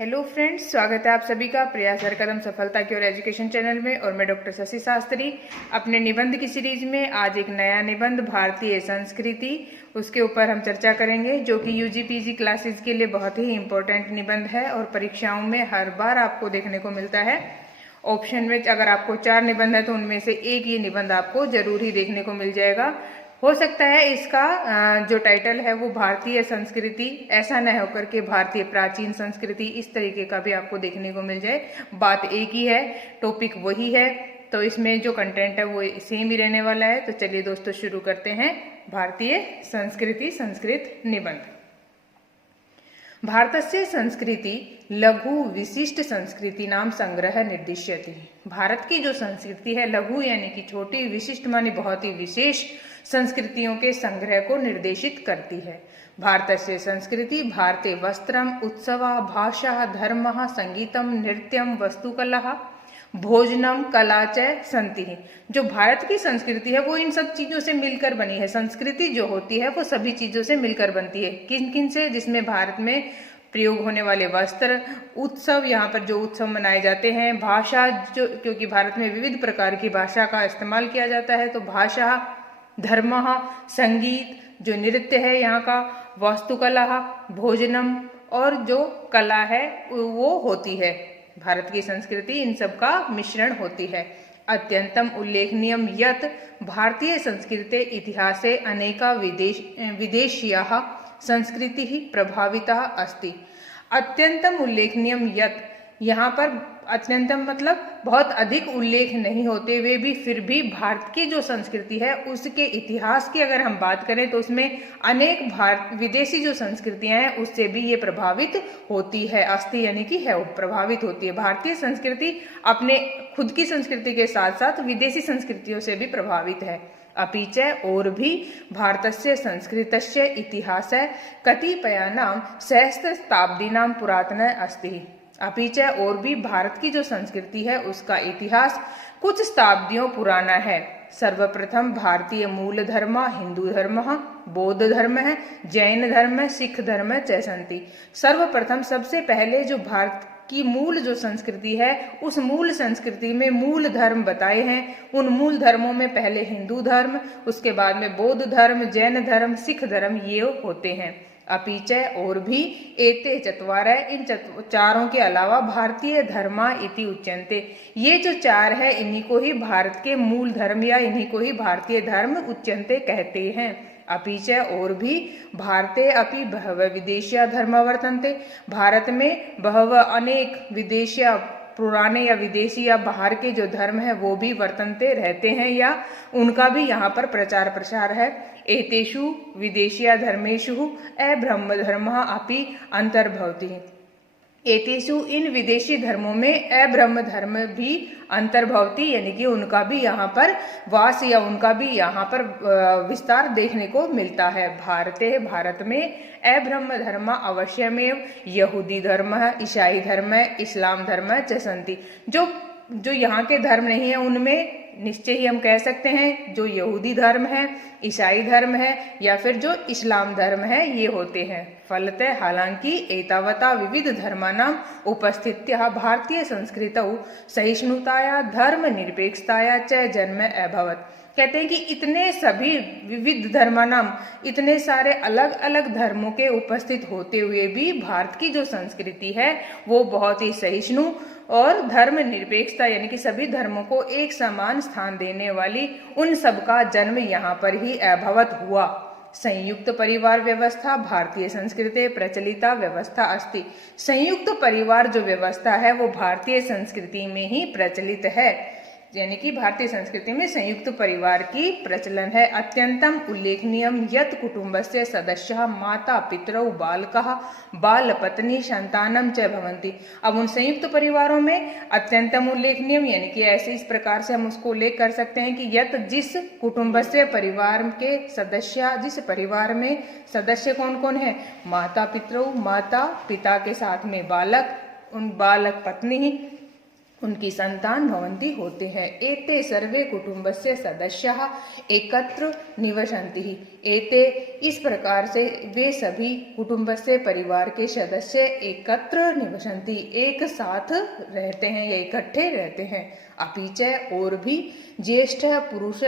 Hello friends, स्वागत है आप सभी का प्रयास हर कदम सफलता की ओर एजुकेशन चैनल में। और मैं डॉक्टर शशि शास्त्री अपने निबंध की सीरीज में आज एक नया निबंध भारतीय संस्कृति उसके ऊपर हम चर्चा करेंगे, जो कि यूजी पीजी क्लासेस के लिए बहुत ही इम्पोर्टेंट निबंध है और परीक्षाओं में हर बार आपको देखने को मिलता है। ऑप्शन में अगर आपको 4 निबंध है तो उनमें से एक ये निबंध आपको जरूर ही देखने को मिल जाएगा। हो सकता है इसका जो टाइटल है वो भारतीय संस्कृति ऐसा न होकर के भारतीय प्राचीन संस्कृति इस तरीके का भी आपको देखने को मिल जाए। बात एक ही है, टॉपिक वही है, तो इसमें जो कंटेंट है वो सेम ही रहने वाला है। तो चलिए दोस्तों शुरू करते हैं। भारतीय संस्कृति संस्कृत निबंध। भारतस्य संस्कृति लघु विशिष्ट संस्कृति नाम संग्रह निर्दिश्यते। भारत की जो संस्कृति है लघु यानी कि छोटी, विशिष्ट मानी बहुत ही विशेष संस्कृतियों के संग्रह को निर्देशित करती है। भारतस्य संस्कृति भारते वस्त्रम उत्सवा भाषा धर्म संगीतम नृत्यम वस्तुकला भोजनम कला च संति। जो भारत की संस्कृति है वो इन सब चीजों से मिलकर बनी है। संस्कृति जो होती है वो सभी चीजों से मिलकर बनती है। किन किन से? जिसमें भारत में प्रयोग होने वाले वस्त्र, उत्सव, यहाँ पर जो उत्सव मनाए जाते हैं, भाषा, जो क्योंकि भारत में विविध प्रकार की भाषा का इस्तेमाल किया जाता है, तो भाषा, धर्म, संगीत, जो नृत्य है यहाँ का, वास्तुकला, भोजनम और जो कला है वो होती है। भारत की संस्कृति इन सब का मिश्रण होती है। अत्यंतम उल्लेखनीयम यत् भारतीय संस्कृते इतिहासे अनेका विदेशीयाः संस्कृति ही प्रभाविता अस्ति। अत्यंतम उल्लेखनीयम यत्, यहाँ पर अत्यंतम मतलब बहुत अधिक उल्लेख नहीं होते हुए भी फिर भी भारत की जो संस्कृति है उसके इतिहास की अगर हम बात करें तो उसमें अनेक विदेशी जो संस्कृतियां हैं उससे भी ये प्रभावित होती है। अस्ति यानी कि है, प्रभावित होती है। भारतीय संस्कृति अपने खुद की संस्कृति के साथ साथ विदेशी संस्कृतियों से भी प्रभावित है। अपि च और भी भारतस्य संस्कृतस्य इतिहासः कतिपयानां सहस्रशताब्दीनां पुरातनः अस्ति। अपि च और भी भारत की जो संस्कृति है उसका इतिहास कुछ शताब्दियों पुराना है। सर्वप्रथम भारतीय मूल धर्म हिंदू धर्म, बौद्ध धर्म है, जैन धर्म, सिख धर्म च सन्ति। सर्वप्रथम सबसे पहले जो भारत की मूल जो संस्कृति है उस मूल संस्कृति में मूल धर्म बताए हैं। उन मूल धर्मों में पहले हिंदू धर्म, उसके बाद में बौद्ध धर्म, जैन धर्म, सिख धर्म ये होते हैं। अपि च और भी एते चत्वारः, इन चारों के अलावा भारतीय धर्मा इति उच्यन्ते। ये जो 4 है इन्हीं को ही भारत के मूल धर्म या इन्हीं को ही भारतीय धर्म उच्यन्ते कहते हैं। अपि च और भी भारते अपि बहवः विदेशीय धर्म वर्तन्ते। भारत में बहवः अनेक विदेशीय पुराने या विदेशी या बाहर के जो धर्म है वो भी वर्तनते रहते हैं या उनका भी यहाँ पर प्रचार प्रसार है। एतेषु विदेशीय धर्मेषु अब्रह्म धर्मः अपि अंतर्भवति। एतेषु इन विदेशी धर्मों में अब्रह्म धर्म भी अंतर्भवती यानी कि उनका भी यहाँ पर वास या उनका भी यहाँ पर विस्तार देखने को मिलता है। भारत में अब्रह्म धर्म अवश्यमेव यहूदी धर्म, ईसाई धर्म, इस्लाम धर्म च सन्ति। जो यहाँ के धर्म नहीं है उनमें निश्चय ही हम कह सकते हैं जो यहूदी धर्म है, ईसाई धर्म है या फिर जो इस्लाम धर्म है ये होते हैं। फलतः हालांकि एतावता विविध धर्मानां उपस्थित्या भारतीय संस्कृतौ सहिष्णुताया धर्म निरपेक्षताया च जन्म अभवत्। कहते हैं कि इतने सभी विविध धर्मानाम, इतने सारे अलग अलग धर्मों के उपस्थित होते हुए भी भारत की जो संस्कृति है वो बहुत ही सहिष्णु और धर्म निरपेक्षता यानी कि सभी धर्मों को एक समान स्थान देने वाली उन सब का जन्म यहाँ पर ही अभवत हुआ। संयुक्त परिवार व्यवस्था भारतीय संस्कृते प्रचलिता व्यवस्था अस्ति। संयुक्त परिवार जो व्यवस्था है वो भारतीय संस्कृति में ही प्रचलित है, यानी कि भारतीय संस्कृति में संयुक्त परिवार की प्रचलन है। अत्यंतम उल्लेखनीयम यत् कुटुंबस्य सदस्यः माता पितरौ बालकः बालपत्नी संतानम च भवन्ति। अब उन संयुक्त परिवारों में अत्यंतम उल्लेखनीयम यानी कि ऐसे इस प्रकार से हम उसको उल्लेख कर सकते हैं कि यत् जिस कुटुंबस्य परिवार के सदस्य, जिस परिवार में सदस्य कौन कौन है, माता पितरौ, माता पिता के साथ में बालक, उन बालक पत्नी उनकी संतान भवन्ति होते हैं। एते सर्वे कुटुंबस्य सदस्याः एकत्र निवसन्ति। एते इस प्रकार से वे सभी कुटुंबस्य परिवार के सदस्य एकत्र निवसन्ति, एक साथ रहते हैं या इकट्ठे रहते हैं। अपीच और भी ज्येष्ठ पुरुष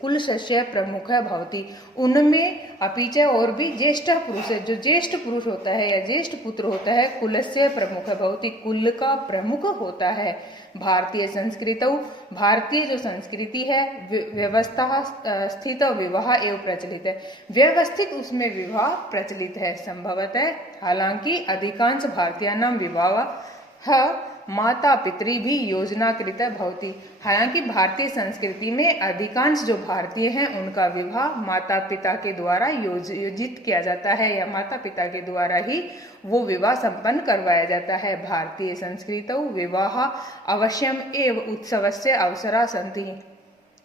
कुलस्य प्रमुख भवति। उनमें अपीच और भी ज्येष्ठ पुरुष, जो ज्येष्ठ पुरुष होता है या ज्येष्ठ पुत्र होता है, कुलस्य प्रमुख भवति, कुल का प्रमुख होता है। भारतीय संस्कृतौ, भारतीय जो संस्कृति है, व्यवस्था स्थित विवाह एवं प्रचलित है, व्यवस्थित उसमें विवाह प्रचलित है। संभवतः हालांकि अधिकांश भारतीयानां विवाह माता पितरी भी योजनाकृत भवति। हालांकि भारतीय संस्कृति में अधिकांश जो भारतीय हैं उनका विवाह माता पिता के द्वारा योजित किया जाता है या माता पिता के द्वारा ही वो विवाह संपन्न करवाया जाता है। भारतीय संस्कृतौ विवाह अवश्यम एव उत्सवस्य अवसरा सन्ति।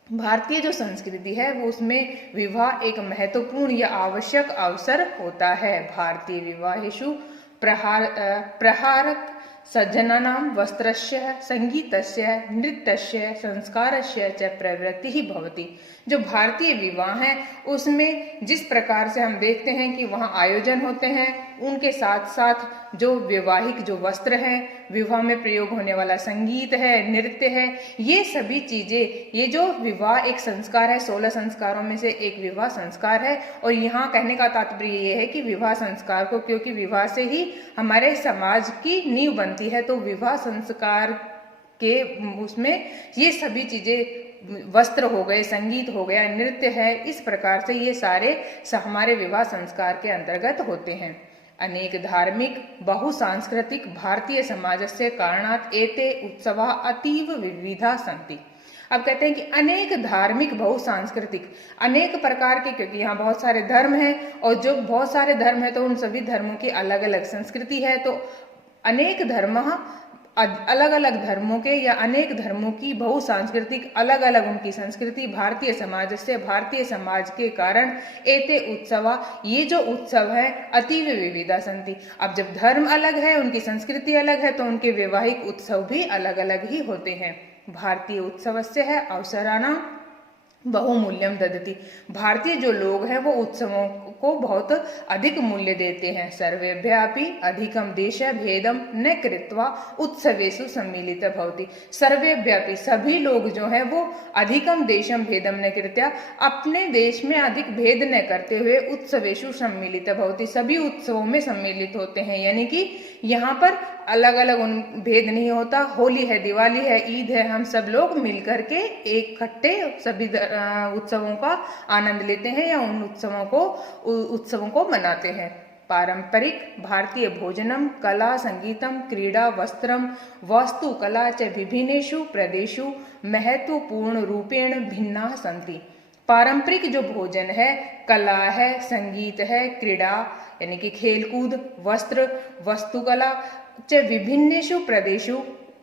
भारतीय जो संस्कृति है वो उसमें विवाह एक महत्वपूर्ण या आवश्यक अवसर होता है। भारतीय विवाहेषु प्रहारक सज्जनानां वस्त्रस्य, संगीतस्य, नृत्यस्य, संस्कारस्य च प्रवृत्तिः भवति। जो भारतीय विवाह है उसमें जिस प्रकार से हम देखते हैं कि वहाँ आयोजन होते हैं, उनके साथ साथ जो वैवाहिक जो वस्त्र हैं, विवाह में प्रयोग होने वाला संगीत है, नृत्य है, ये सभी चीजें, ये जो विवाह एक संस्कार है, 16 संस्कारों में से एक विवाह संस्कार है। और यहाँ कहने का तात्पर्य ये है कि विवाह संस्कार को, क्योंकि विवाह से ही हमारे समाज की नींव बनती है, तो विवाह संस्कार के उसमें ये सभी चीजें, वस्त्र हो गए, संगीत हो गया, नृत्य है, इस प्रकार से ये सारे हमारे विवाह संस्कार के अंतर्गत होते हैं। अनेक धार्मिक बहुसांस्कृतिक भारतीय समाजस्य कारणात् एते उत्सवाः अतीव विविधा सन्ति। अब कहते हैं कि अनेक धार्मिक बहुसांस्कृतिक, अनेक प्रकार के, क्योंकि यहाँ बहुत सारे धर्म हैं और जो बहुत सारे धर्म है तो उन सभी धर्मों की अलग अलग संस्कृति है, तो अनेक धर्म, अलग अलग धर्मों के या अनेक धर्मों की बहुसांस्कृतिक अलग अलग उनकी संस्कृति, भारतीय समाज से, भारतीय समाज के कारण एते उत्सवा, ये जो उत्सव है अतीव विविधा सन्ति। अब जब धर्म अलग है, उनकी संस्कृति अलग है, तो उनके वैवाहिक उत्सव भी अलग अलग ही होते हैं। भारतीय उत्सवस्य है अवसराणां बहुमूल्यम ददति। भारतीय जो लोग हैं वो उत्सवों को बहुत अधिक मूल्य देते हैं। सर्वेभ्यापि अधिकम देश भेदम न कृत्वा उत्सवेषु सम्मिलित भवति। सर्वेभ्यापि सभी लोग जो हैं वो अधिकम देशम भेदम न कृत्या, अपने देश में अधिक भेद न करते हुए उत्सवेषु सम्मिलित भवति, सभी उत्सवों में सम्मिलित होते हैं। यानी कि यहाँ पर अलग अलग उन भेद नहीं होता। होली है, दिवाली है, ईद है, हम सब लोग मिलकर के इकट्ठे सभी उत्सवों का आनंद लेते हैं या उन उत्सवों को मनाते हैं। पारंपरिक भारतीय भोजनम, कला, संगीतम, क्रीड़ा, वस्त्रम, वास्तुकला च विभिन्नेषु प्रदेशु महत्वपूर्ण रूपेण भिन्ना सन्ति। पारंपरिक जो भोजन है, कला है, संगीत है, क्रीड़ा यानी कि खेलकूद, वस्त्र, वास्तुकला च विभिन्नेषु प्रदेशु,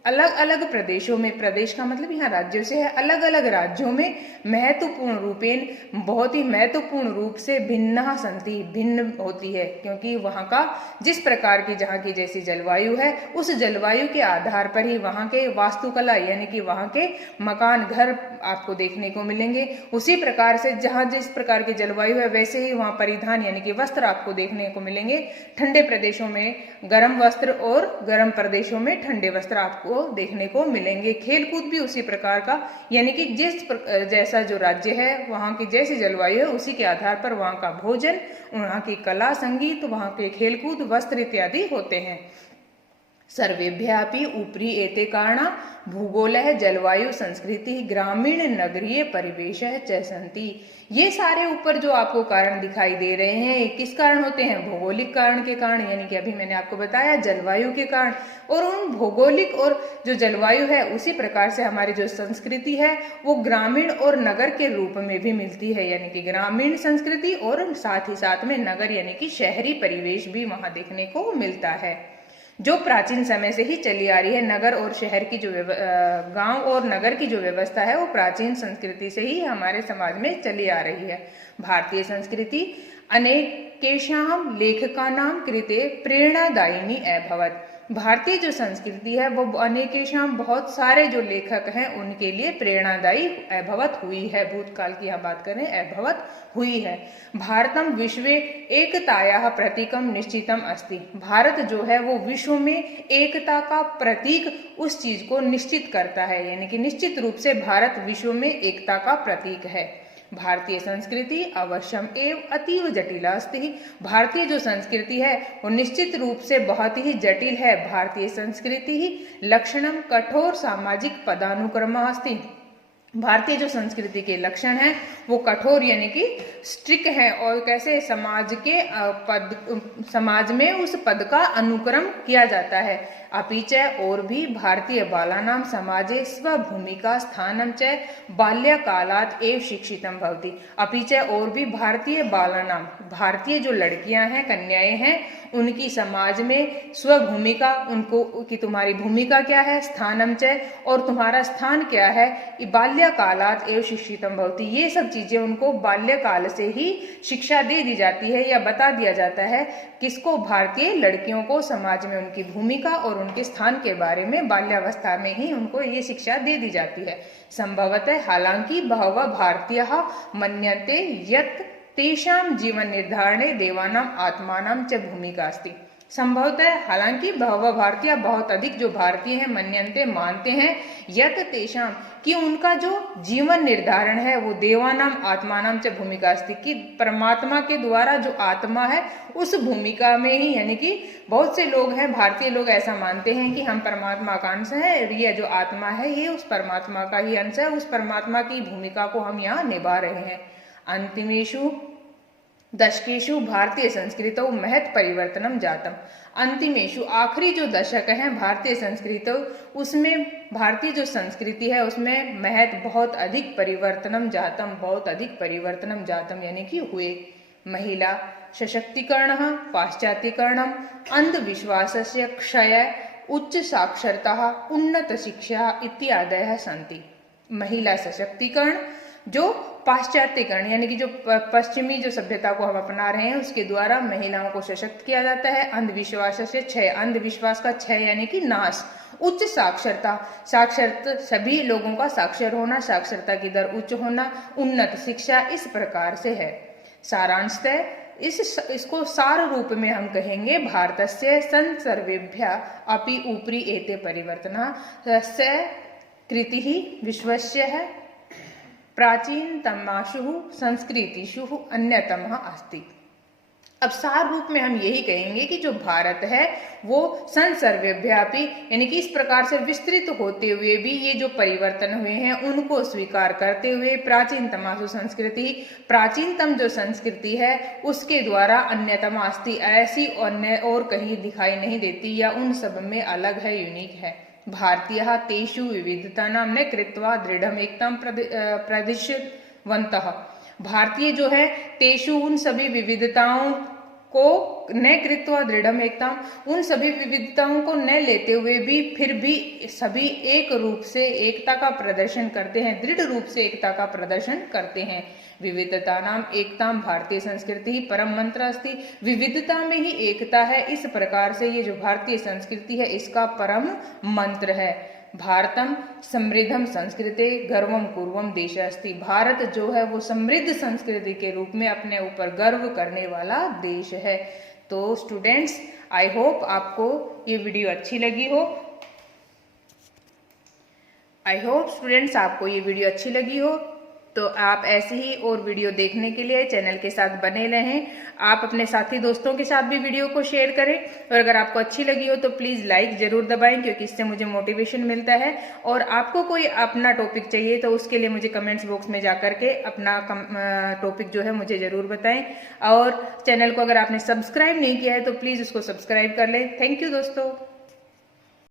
अलग अलग प्रदेशों में, प्रदेश का मतलब यहाँ राज्यों से है, अलग अलग राज्यों में महत्वपूर्ण रूपेण, बहुत ही महत्वपूर्ण रूप से भिन्ना सन्ति, भिन्न होती है, क्योंकि वहाँ का जिस प्रकार की, जहाँ की जैसी जलवायु है, उस जलवायु के आधार पर ही वहाँ के वास्तुकला यानी कि वहाँ के मकान, घर आपको देखने को मिलेंगे। उसी प्रकार से जहाँ जिस प्रकार की जलवायु है वैसे ही वहाँ परिधान यानी कि वस्त्र आपको देखने को मिलेंगे। ठंडे प्रदेशों में गर्म वस्त्र और गर्म प्रदेशों में ठंडे वस्त्र आपको देखने को मिलेंगे। खेलकूद भी उसी प्रकार का, यानी कि जैसा जो राज्य है, वहाँ की जैसी जलवायु है, उसी के आधार पर वहाँ का भोजन, वहाँ की कला, संगीत, वहाँ के खेलकूद, वस्त्र इत्यादि होते हैं। सर्वेभ्यापि ऊपरी एते कारणा भूगोलः जलवायु संस्कृति ग्रामीण नगरीय परिवेशः च सन्ति। ये सारे ऊपर जो आपको कारण दिखाई दे रहे हैं, किस कारण होते हैं? भौगोलिक कारण के कारण, यानी कि अभी मैंने आपको बताया जलवायु के कारण। और उन भौगोलिक और जो जलवायु है उसी प्रकार से हमारी जो संस्कृति है वो ग्रामीण और नगर के रूप में भी मिलती है, यानी कि ग्रामीण संस्कृति और साथ ही साथ में नगर यानी कि शहरी परिवेश भी वहां देखने को मिलता है, जो प्राचीन समय से ही चली आ रही है। नगर और शहर की जो गांव और नगर की जो व्यवस्था है वो प्राचीन संस्कृति से ही हमारे समाज में चली आ रही है। भारतीय संस्कृति अनेक केषां लेखकानां कृते प्रेरणादायिनी अभवत्। भारतीय जो संस्कृति है वो अनेकेषां बहुत सारे जो लेखक हैं उनके लिए प्रेरणादायी अभवत हुई है। भूतकाल की यहाँ बात करें अभवत हुई है। भारतम विश्वे एकतायाः प्रतीकम निश्चितम अस्ति। भारत जो है वो विश्व में एकता का प्रतीक उस चीज को निश्चित करता है, यानी कि निश्चित रूप से भारत विश्व में एकता का प्रतीक है। भारतीय संस्कृति अवश्यम एवं अतीव जटिला अस्ति। भारतीय जो संस्कृति है वो निश्चित रूप से बहुत ही जटिल है। भारतीय संस्कृति ही लक्षणम कठोर सामाजिक पदानुक्रम अस्ति। भारतीय जो संस्कृति के लक्षण हैं वो कठोर यानी कि स्ट्रिक्ट है और कैसे समाज में उस पद का अनुक्रम किया जाता है। अपिच और भी भारतीय बालानां समाजे स्वभूमिका स्थानं च बाल्यकालात् एव शिक्षितं भवति। अपिच और भी भारतीय बालानां, भारतीय जो लड़कियां हैं, कन्याएं हैं, उनकी समाज में स्वभूमिका, उनको कि तुम्हारी भूमिका क्या है, स्थानम च और तुम्हारा स्थान क्या है, बाल्यकालात् एव शिक्षितं भवति। ये सब चीजें उनको बाल्यकाल से ही शिक्षा दे दी जाती है या बता दिया जाता है। किसको? भारतीय लड़कियों को समाज में उनकी भूमिका और उनके स्थान के बारे में बाल्यावस्था में ही उनको ये शिक्षा दे दी जाती है। संभवतः हालांकि बहवः भारतीयाः मन्यन्ते यत् तेषां जीवन निर्धारणे देवानां आत्मानां च भूमिका अस्ति। संभवतः हालांकि बहवः भारतीय, बहुत अधिक जो भारतीय हैं, मन्यन्ते मानते हैं, यत तेषां कि उनका जो जीवन निर्धारण है वो देवानाम आत्मानाम च भूमिका अस्ति, कि परमात्मा के द्वारा जो आत्मा है उस भूमिका में ही, यानी कि बहुत से लोग हैं, भारतीय लोग ऐसा मानते हैं कि हम परमात्मा का अंश है, ये जो आत्मा है ये उस परमात्मा का ही अंश है, उस परमात्मा की भूमिका को हम यहाँ निभा रहे हैं। अंतिमेषु दशकेशु भारतीय संस्कृतौ महत् परिवर्तनम जातम। अंतिमेशु आखिरी जो दशक है भारतीय संस्कृतौ, उसमें भारतीय जो संस्कृति है उसमें महत् बहुत अधिक परिवर्तनम जातम, बहुत अधिक परिवर्तनम जातम यानी कि हुए। महिला सशक्तिकरणः, पाश्चात्यकरणम, अंधविश्वासस्य क्षय, उच्च साक्षरता, उन्नत शिक्षा इत्यादयः सन्ति। महिला सशक्तिकरण, जो पाश्चात्यकरण यानी कि जो पश्चिमी जो सभ्यता को हम अपना रहे हैं उसके द्वारा महिलाओं को सशक्त किया जाता है। अंधविश्वास से क्षय, अंधविश्वास का क्षय यानी कि नाश। उच्च साक्षरता, साक्षरता सभी लोगों का साक्षर होना, साक्षरता की दर उच्च होना। उन्नत शिक्षा इस प्रकार से है। सारांशतः इसको सार रूप में हम कहेंगे, भारतस्य संसर्वेभ्यः अपि ऊपरी एते परिवर्तना स कृतिः विश्वस्य प्राचीनतमासु संस्कृतिषु अन्यतमः अस्ति। अब सार रूप में हम यही कहेंगे कि जो भारत है वो संसर्वव्यापी यानी कि इस प्रकार से विस्तृत होते हुए भी ये जो परिवर्तन हुए हैं उनको स्वीकार करते हुए प्राचीनतमासु संस्कृति, प्राचीनतम जो संस्कृति है उसके द्वारा अन्यतमा अस्ति, ऐसी अन्य और कहीं दिखाई नहीं देती या उन सब में अलग है, यूनिक है। भारतीयः तेषु विविधतानां न कृत्वा दृढ़म् एकतां प्रदिशन्तः। भारतीय जो है तेषु उन सभी विविधताओं को न कृत्वा दृढ़म् एकतां, उन सभी विविधताओं को न लेते हुए भी फिर भी सभी एक रूप से एकता का प्रदर्शन करते हैं, दृढ़ रूप से एकता का प्रदर्शन करते हैं। विविधतानां एकतां भारतीय संस्कृति परम मंत्र अस्ति। विविधता में ही एकता है, इस प्रकार से ये जो भारतीय संस्कृति है इसका परम मंत्र है। भारतम समृद्धम संस्कृते गर्वम पूर्वम देश अस्ति। भारत जो है वो समृद्ध संस्कृति के रूप में अपने ऊपर गर्व करने वाला देश है। तो स्टूडेंट्स, आई होप आपको ये वीडियो अच्छी लगी हो। आई होप स्टूडेंट्स आपको ये वीडियो अच्छी लगी हो। तो आप ऐसे ही और वीडियो देखने के लिए चैनल के साथ बने रहें। आप अपने साथी दोस्तों के साथ भी वीडियो को शेयर करें और अगर आपको अच्छी लगी हो तो प्लीज़ लाइक ज़रूर दबाएं, क्योंकि इससे मुझे मोटिवेशन मिलता है। और आपको कोई अपना टॉपिक चाहिए तो उसके लिए मुझे कमेंट्स बॉक्स में जा करके अपना टॉपिक जो है मुझे ज़रूर बताएं। और चैनल को अगर आपने सब्सक्राइब नहीं किया है तो प्लीज़ उसको सब्सक्राइब कर लें। थैंक यू दोस्तों।